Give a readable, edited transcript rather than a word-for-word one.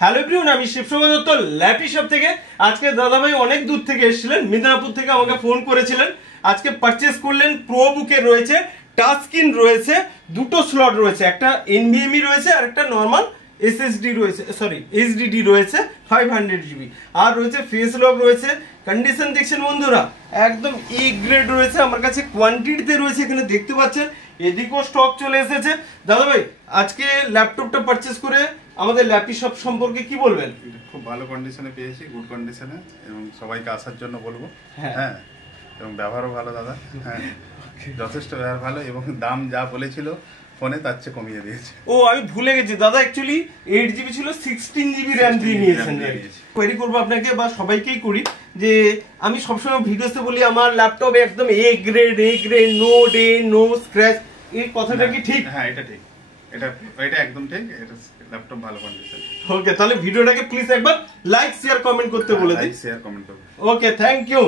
Hello everyone, আমি শিবপ্রভা Dutta lappy shop থেকে। আজকে দাদাভাই অনেক দূর থেকে এসেছিলেন, মিদনাপুর থেকে আমাকে ফোন করেছিলেন। আজকে পারচেস করলেন প্রোবুকে রয়েছে, টাচ স্ক্রিন রয়েছে, দুটো স্লট রয়েছে, একটা এনভিএমই রয়েছে আর একটা নর্মাল এসএসডি রয়েছে, সরি এইচডিডি রয়েছে 500 জিবি, আর রয়েছে ফেস লক রয়েছে। কন্ডিশন দেখছেন বন্ধুরা, একদম এ গ্রেড রয়েছে। আমার কাছে কোয়ান্টিটিতে রয়েছে, এখানে দেখতে পাচ্ছেন। এদিকেও স্টক চলে এসেছে। দাদাভাই আজকে ল্যাপটপটা পারচেস করে আমাদের ল্যাপি শপ সম্পর্কে কি বলবেন? খুব ভালো কন্ডিশনে পেয়েছি, গুড কন্ডিশনে, এবং সবাইকে আসার জন্য বলবো। হ্যাঁ, এবং ব্যবহারও ভালো দাদা। হ্যাঁ, যথেষ্ট ব্যবহার ভালো, এবং দাম যা বলেছিল ফোনে তার চেয়ে কমিয়ে দিয়েছে। ও আমি ভুলে গেছি দাদা, অ্যাকচুয়ালি 8 জিবি ছিল, 16 জিবি র্যাম দিয়ে নিয়েছেন। কোয়েরি করবো আপনাকে বা সবাইকেই করি যে আমি সবসময় ভিডিওতে বলি আমার ল্যাপটপ একদম এ গ্রেড, নো ডে নো স্ক্র্যাচ। এই কথাটা কি ঠিক? হ্যাঁ, এটা ঠিক, এটা একদম ঠিক। এটা ল্যাপটপ ভালো কন্ডিশন। ওকে, তাহলে ভিডিওটাকে প্লিজ একবার লাইক শেয়ার কমেন্ট করতে বলে দিন। লাইক শেয়ার কমেন্ট করুন। ওকে, থ্যাংক ইউ।